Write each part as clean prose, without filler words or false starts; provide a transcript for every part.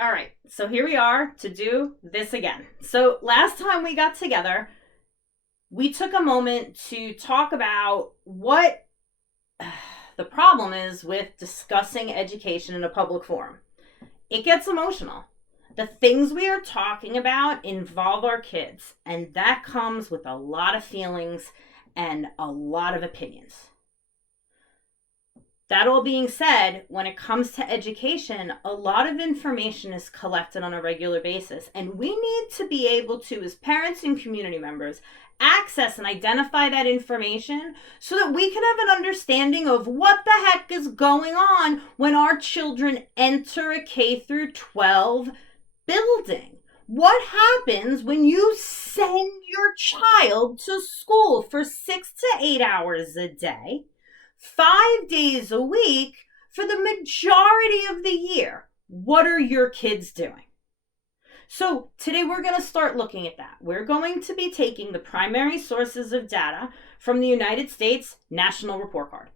All right, so here we are to do this again. So last time we got together, we took a moment to talk about what the problem is with discussing education in a public forum. It gets emotional. The things we are talking about involve our kids, and that comes with a lot of feelings and a lot of opinions. That all being said, when it comes to education, a lot of information is collected on a regular basis, and we need to be able to, as parents and community members, access and identify that information so that we can have an understanding of what the heck is going on when our children enter a K through 12 building. What happens when you send your child to school for 6 to 8 hours a day, 5 days a week for the majority of the year? What are your kids doing? So today we're going to start looking at that. We're going to be taking the primary sources of data from the United States National Report Card.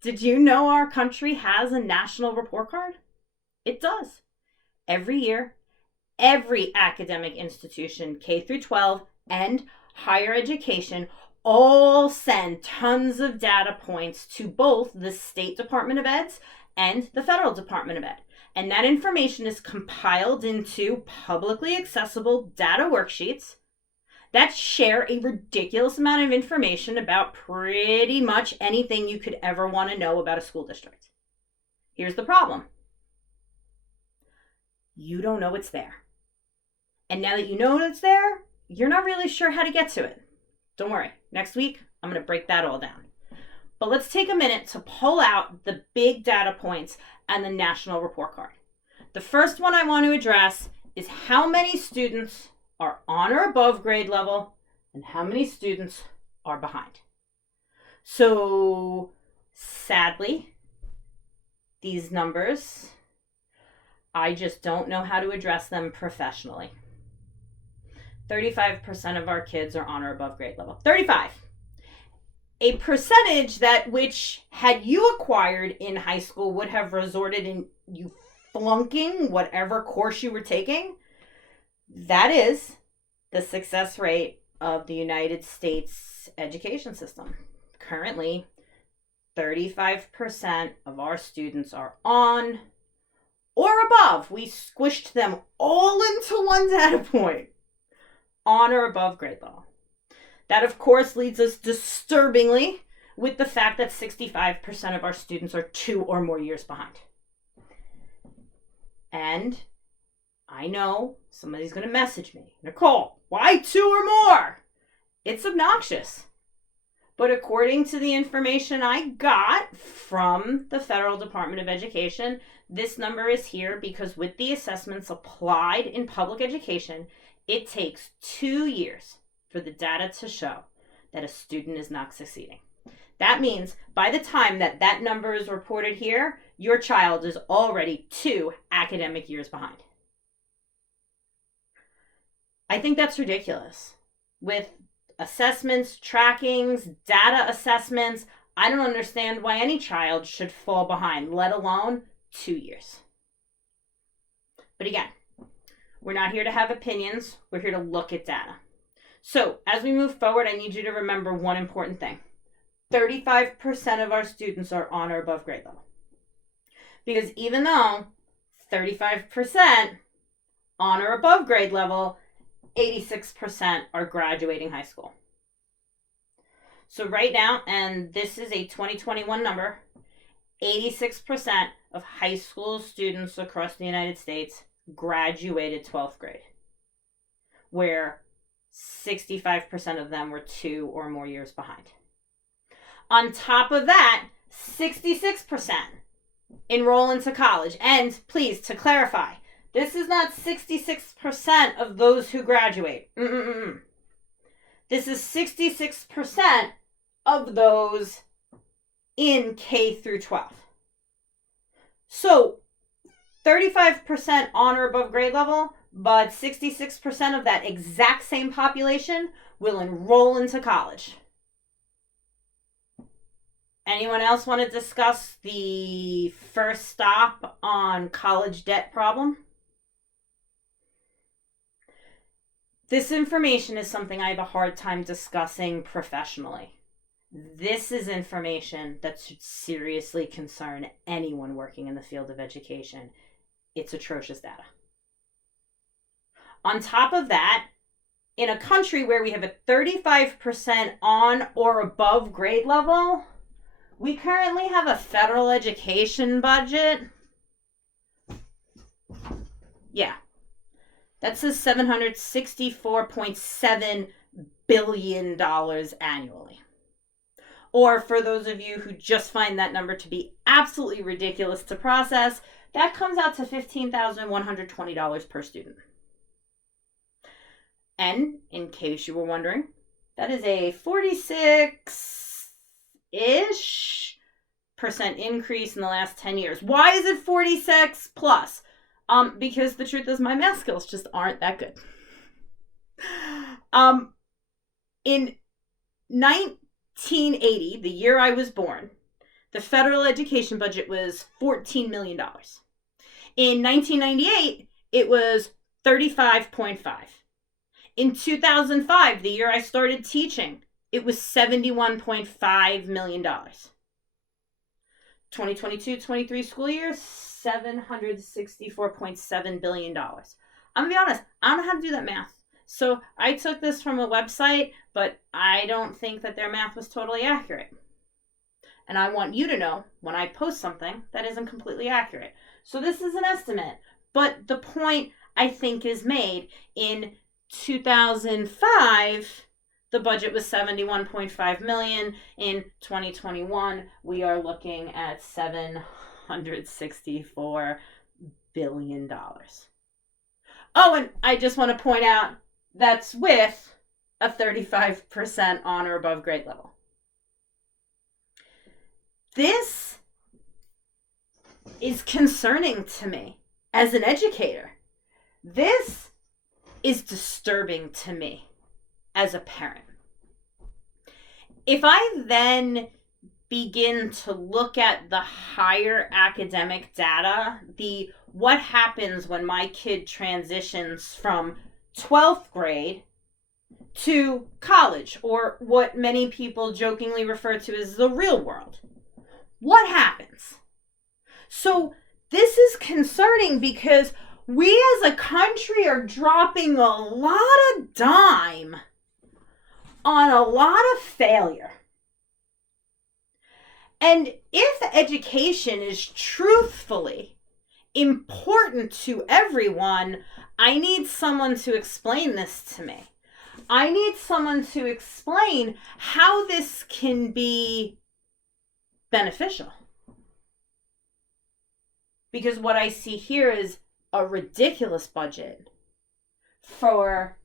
Did you know our country has a national report card? It does. Every year, every academic institution, K through 12 and higher education, all send tons of data points to both the State Department of Eds and the Federal Department of Ed. And that information is compiled into publicly accessible data worksheets that share a ridiculous amount of information about pretty much anything you could ever want to know about a school district. Here's the problem. You don't know it's there. And now that you know it's there, you're not really sure how to get to it. Don't worry. Next week, I'm going to break that all down. But let's take a minute to pull out the big data points and the National Report Card. The first one I want to address is how many students are on or above grade level and how many students are behind. So, sadly, these numbers, I just don't know how to address them professionally. 35% of our kids are on or above grade level. 35. A percentage that which, had you acquired in high school, would have resulted in you flunking whatever course you were taking. That is the success rate of the United States education system. Currently, 35% of our students are on or above. We squished them all into one data point. On or above grade level. That, of course, leads us disturbingly with the fact that 65% of our students are 2 or more years behind. And I know somebody's going to message me, Nicole, why 2 or more? It's obnoxious. But according to the information I got from the Federal Department of Education, this number is here because with the assessments applied in public education, it takes 2 years for the data to show that a student is not succeeding. That means by the time that that number is reported here, your child is already 2 academic years behind. I think that's ridiculous. With assessments, trackings, data assessments, I don't understand why any child should fall behind, let alone 2 years. But again, we're not here to have opinions. We're here to look at data. So as we move forward, I need you to remember one important thing. 35% of our students are on or above grade level. Because even though 35% on or above grade level, 86% are graduating high school. So right now, and this is a 2021 number, 86% of high school students across the United States graduated 12th grade, where 65% of them were 2 or more years behind. On top of that, 66% enroll into college. And please, to clarify, this is not 66% of those who graduate. This is 66% of those in K through 12. So 35% on or above grade level, but 66% of that exact same population will enroll into college. Anyone else want to discuss the first stop on college debt problem? This information is something I have a hard time discussing professionally. This is information that should seriously concern anyone working in the field of education. It's atrocious data. On top of that, in a country where we have a 35% on or above grade level, we currently have a federal education budget. Yeah. That says $764.7 billion annually. Or for those of you who just find that number to be absolutely ridiculous to process, that comes out to $15,120 per student. And in case you were wondering, that is a 46-ish % increase in the last 10 years. Why is it 46 plus? Because the truth is my math skills just aren't that good. In 1980, the year I was born, the federal education budget was $14 million. In 1998, it was 35.5. In 2005, the year I started teaching, it was $71.5 million. 2022-23 school year, $764.7 billion. I'm going to be honest, I don't know how to do that math. So I took this from a website, but I don't think that their math was totally accurate. And I want you to know when I post something that isn't completely accurate. So this is an estimate, but the point I think is made. In 2005, the budget was $71.5 million. In 2021, we are looking at $764 billion. Oh, and I just want to point out that's with a 35% on or above grade level. This is concerning to me as an educator. This is disturbing to me as a parent. If I then begin to look at the higher academic data, the what happens when my kid transitions from 12th grade to college, or what many people jokingly refer to as the real world. What happens? So this is concerning because we as a country are dropping a lot of dime on a lot of failure. And if education is truthfully important to everyone, I need someone to explain this to me. I need someone to explain how this can be beneficial. Because what I see here is a ridiculous budget for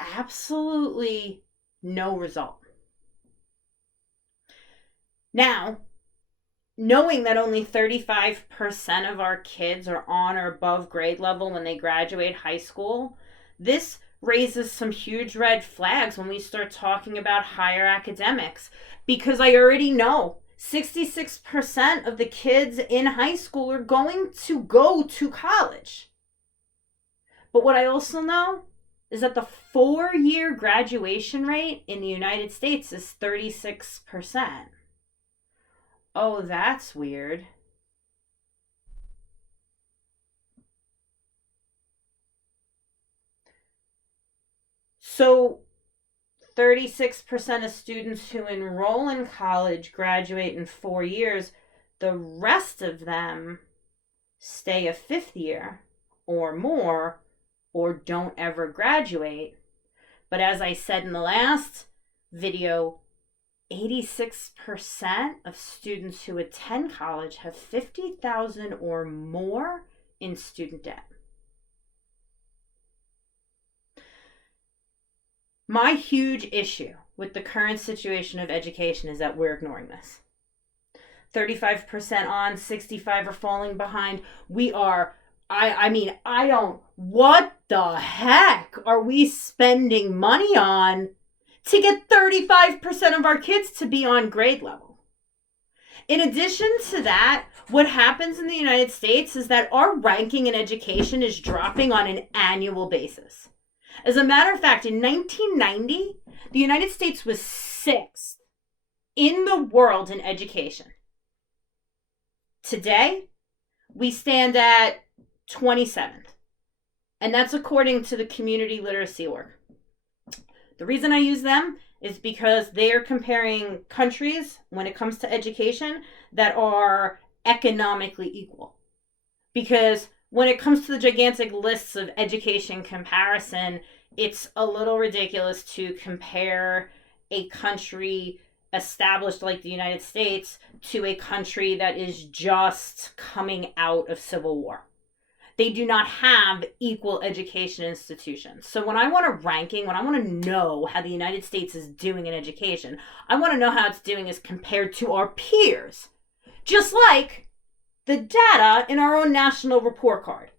absolutely no result. Now, knowing that only 35% of our kids are on or above grade level when they graduate high school, this raises some huge red flags when we start talking about higher academics, because I already know 66% of the kids in high school are going to go to college. But what I also know is that the 4-year graduation rate in the United States is 36%. Oh, that's weird. So 36% of students who enroll in college graduate in 4 years. The rest of them stay a 5th year or more, or don't ever graduate. But as I said in the last video, 86% of students who attend college have $50,000 or more in student debt. My huge issue with the current situation of education is that we're ignoring this. 35% on, 65 are falling behind. We are, what the heck are we spending money on to get 35% of our kids to be on grade level? In addition to that, what happens in the United States is that our ranking in education is dropping on an annual basis. As a matter of fact, in 1990, the United States was 6th in the world in education. Today, we stand at 27th. And that's according to the Community Literacy Org. The reason I use them is because they are comparing countries when it comes to education that are economically equal. Because when it comes to the gigantic lists of education comparison, it's a little ridiculous to compare a country established like the United States to a country that is just coming out of civil war. They do not have equal education institutions. So when I want a ranking, when I want to know how the United States is doing in education, I want to know how it's doing as compared to our peers. Just like the data in our own national report card.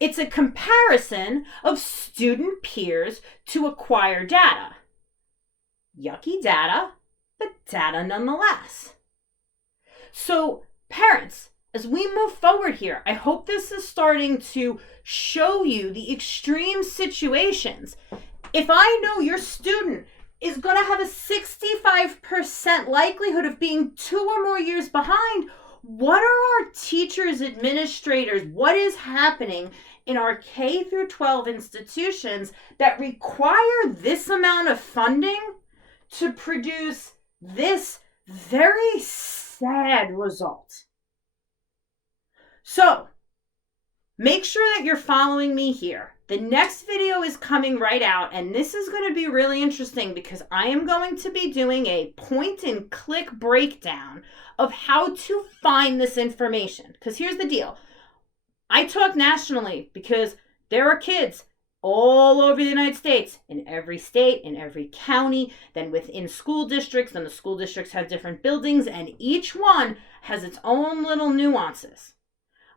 It's a comparison of student peers to acquire data. Yucky data, but data nonetheless. So parents, as we move forward here, I hope this is starting to show you the extreme situations. If I know your student is going to have a 65% likelihood of being 2 or more years behind, what are our teachers, administrators, what is happening in our K through 12 institutions that require this amount of funding to produce this very sad result? So, make sure that you're following me here. The next video is coming right out, and this is going to be really interesting because I am going to be doing a point-and-click breakdown of how to find this information. Because here's the deal. I talk nationally because there are kids all over the United States, in every state, in every county, then within school districts, then the school districts have different buildings, and each one has its own little nuances.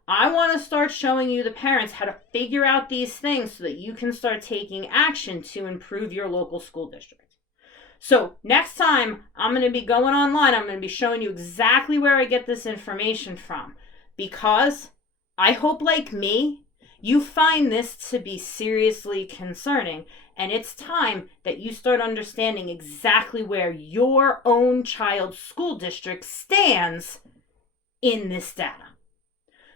I want to start showing you, the parents, how to figure out these things so that you can start taking action to improve your local school district. So next time, I'm going to be going online. I'm going to be showing you exactly where I get this information from, because I hope, like me, you find this to be seriously concerning, and it's time that you start understanding exactly where your own child's school district stands in this data.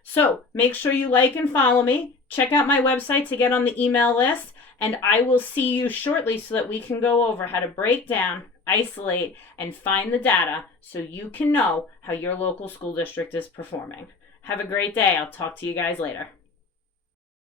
So make sure you like and follow me. Check out my website to get on the email list, and I will see you shortly so that we can go over how to break down, isolate, and find the data so you can know how your local school district is performing. Have a great day. I'll talk to you guys later.